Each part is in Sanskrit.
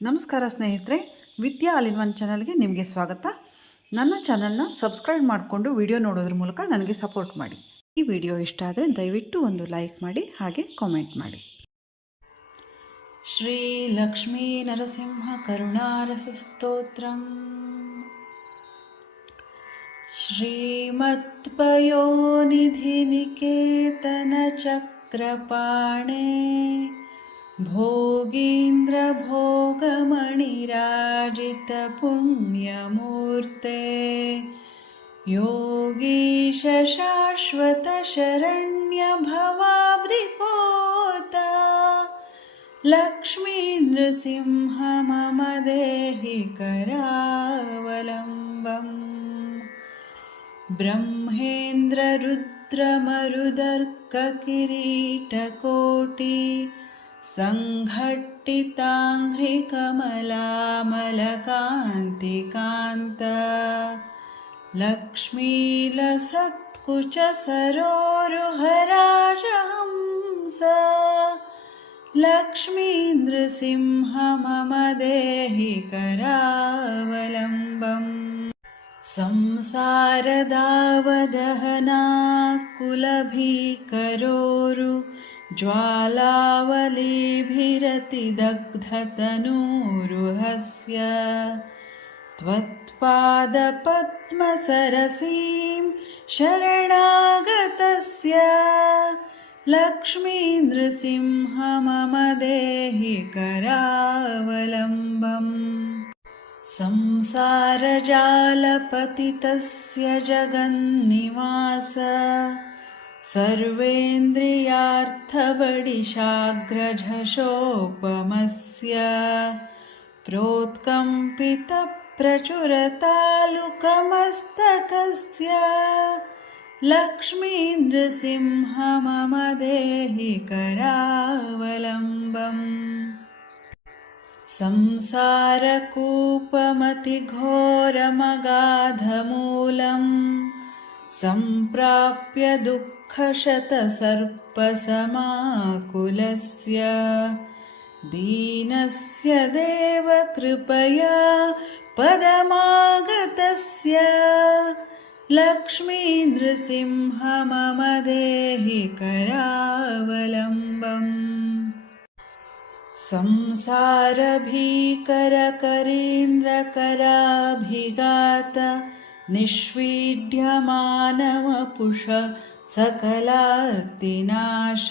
ನಮಸ್ಕಾರ ಸ್ನೇಹಿತರೆ ವಿದ್ಯಾ ಆಲ್ ಇನ್ ಒನ್ ಚಾನಲ್ಗೆ ನಿಮಗೆ ಸ್ವಾಗತ ನನ್ನ ಚಾನಲ್ನ ಸಬ್ಸ್ಕ್ರೈಬ್ ಮಾಡಿಕೊಂಡು ವಿಡಿಯೋ ನೋಡೋದ್ರ ಮೂಲಕ ನನಗೆ ಸಪೋರ್ಟ್ ಮಾಡಿ ಈ ವಿಡಿಯೋ ಇಷ್ಟ ಆದರೆ ದಯವಿಟ್ಟು ಒಂದು ಲೈಕ್ ಮಾಡಿ ಹಾಗೆ ಕಾಮೆಂಟ್ ಮಾಡಿ ಶ್ರೀ ಲಕ್ಷ್ಮೀ ನರಸಿಂಹ ಕರುಣಾರಸಸ್ತೋತ್ರಂ श्रीमत्पयोनिधिनिकेतनचक्रपाणे भोगीन्द्रभोगमणिराजितपुण्यमूर्ते। योगीशशाश्वतशरण्यभवाब्धिपोता। मम देहि करावलम्बम् ब्रह्मेन्द्ररुद्रमरुदर्ककिरीटकोटि सङ्घट्टिताङ्घ्रिकमलामलकान्तिकान्त लक्ष्मीलसत्कुचसरोरुहराजहंस। लक्ष्मीनृसिंह मम देहि करावलम्बम् संसारदावदहना कुलभीकरोरु ज्वालावलीभिरतिदग्धतनूरुहस्य त्वत्पादपद्मसरसीं शरणागतस्य लक्ष्मीनृसिंह मम देहि करावलम्बम् संसारजालपतितस्य जगन्निवास सर्वेन्द्रियार्थबडिशाग्रझषोपमस्य प्रोत्कम्पितप्रचुरतालुकमस्तकस्य लक्ष्मीनृसिंह मम देहि करावलम्बम् संसारकूपमतिघोरमगाधमूलं सम्प्राप्य दुःखशतसर्पसमाकुलस्य दीनस्य देव कृपया पदमागतस्य मम देहि करावलम्बम् संसारभीकरकरीन्द्रकराभिघात निष्वीड्यमानवपुष सकलार्तिनाश।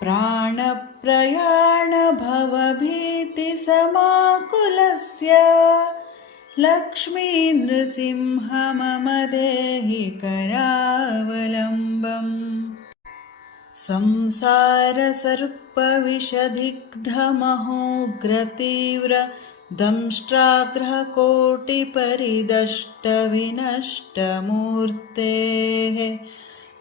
प्राणप्रयाणभवभीतिसमाकुलस्य लक्ष्मीनृसिंह मम देहि करावलम्बम् संसारसर्पविषदिग्धमहोग्रतीव्र दंष्ट्राग्रहकोटिपरिदष्टविनष्टमूर्तेः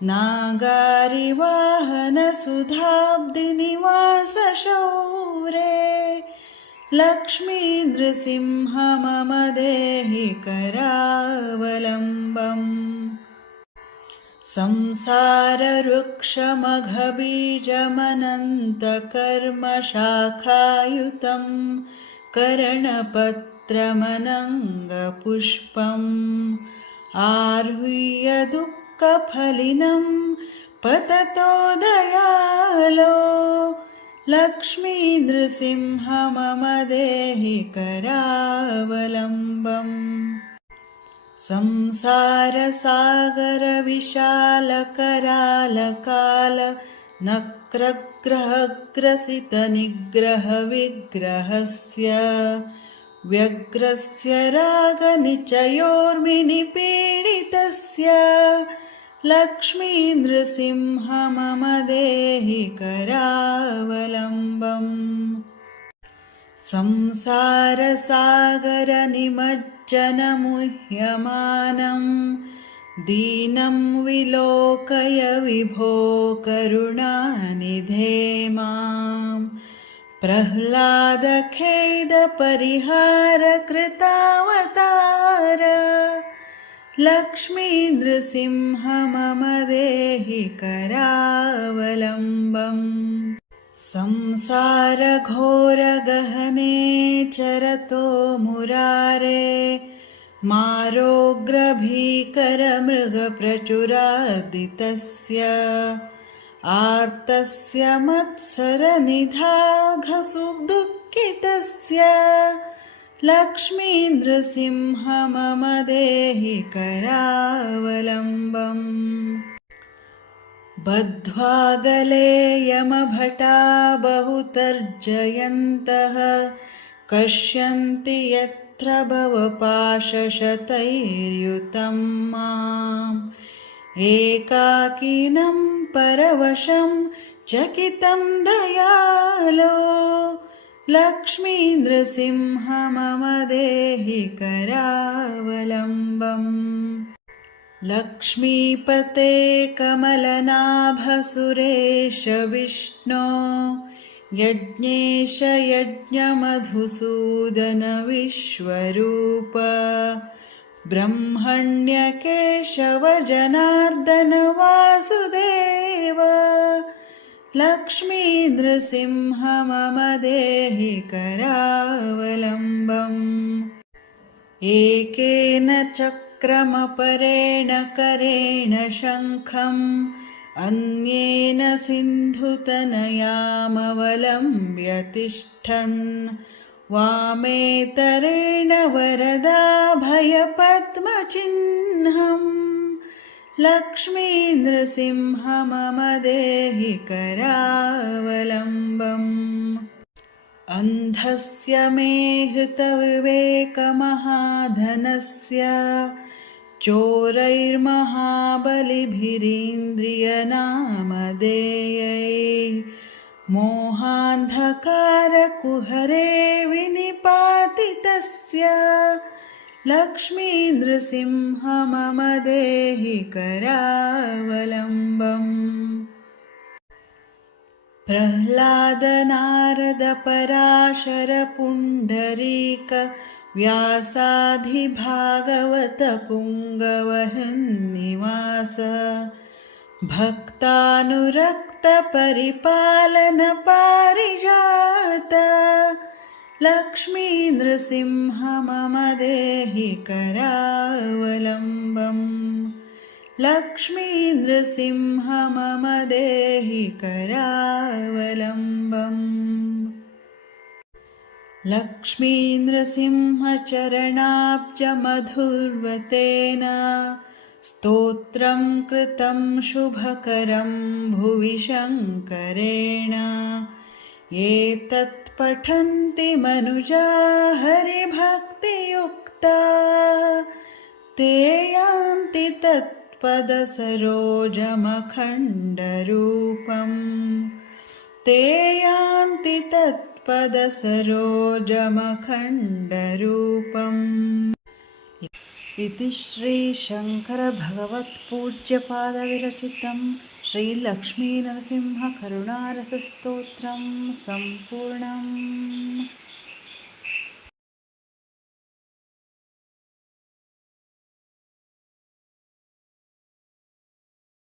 नागारिवाहनसुधाब्दिनिवासशौरे लक्ष्मीनृसिंह मम देहि करावलम्बम् संसारवृक्षमघबीजमनन्तकर्मशाखायुतं करणपत्रमनङ्गपुष्पम् आरुह्य दुःखफलिनं पततो दयालो लक्ष्मीनृसिंह मम देहि करावलम्बम् संसारसागरविशालकरालकाल नक्रग्रहग्रसितनिग्रहविग्रहस्य। व्यग्रस्य रागनिचयोर्मिनिपीडितस्य लक्ष्मीनृसिंह मम देहि करावलम्बम् संसारसागरनिमज्जनमुह्यमानं दीनं विलोकय विभो करुणानिधे मां प्रह्लादखेदपरिहारकृतावतार लक्ष्मीनृसिंह मम देहि करावलम्बम् संसारघोरगहने चरतो मुरारे मारोग्रभीकरमृगप्रचुरार्दितस्य आर्तस्य मत्सरनिधाघसु दुःखितस्य लक्ष्मीन्द्रसिंह मम देहि करावलम्बम् बद्ध्वा गले यमभटा बहुतर्जयन्तः कष्यन्ति यत्र भवपाशशतैर्युतं माम्। एकाकिनं परवशं चकितं दयालो लक्ष्मीन्द्रसिंह मम देहि करावलम्बम् लक्ष्मीपते कमलनाभसुरेश विष्णो यज्ञेश यज्ञमधुसूदन विश्वरूप ब्रह्मण्यकेशव जनार्दन वासुदेव लक्ष्मीनृसिंह मम देहि करावलम्बम् एकेन चक्रमपरेण करेण शङ्खम् अन्येन सिन्धुतनयामवलम्ब्य तिष्ठन्। वामेतरेण वरदाभयपद्मचिह्नम् लक्ष्मीनृसिंह मम देहि करावलम्बम्। अन्धस्य मे हृतविवेकमहाधनस्य चोरैर्महाबलिभिरीन्द्रियनामधेयै मोहान्धकारकुहरे विनिपातितस्य लक्ष्मीनृसिंह मम देहि करावलम्बम् प्रह्लादनारदपराशरपुण्डरीक व्यासाधिभागवतपुङ्गवहन्निवास भक्तानुरक्तपरिपालनपारिजात लक्ष्मीनृसिंह मम देहि करावलम्बम्। लक्ष्मीनृसिंह मम देहि करावलम्बम्। लक्ष्मीनृसिंहचरणाब्जमधुर्वतेन स्तोत्रं कृतं शुभकरं भुवि शङ्करेण एतत् पठन्ति मनुजा हरिभक्तियुक्ता। ते यान्ति तत्पदसरोजमखण्डरूपम्। ते यान्ति तत्पदसरोजमखण्डरूपम् ఇది శ్రీ శంకర భగవత్పూజ్యపాదవిరచితం శ్రీ లక్ష్మీ కరుణారసస్తోత్రం సంపూర్ణం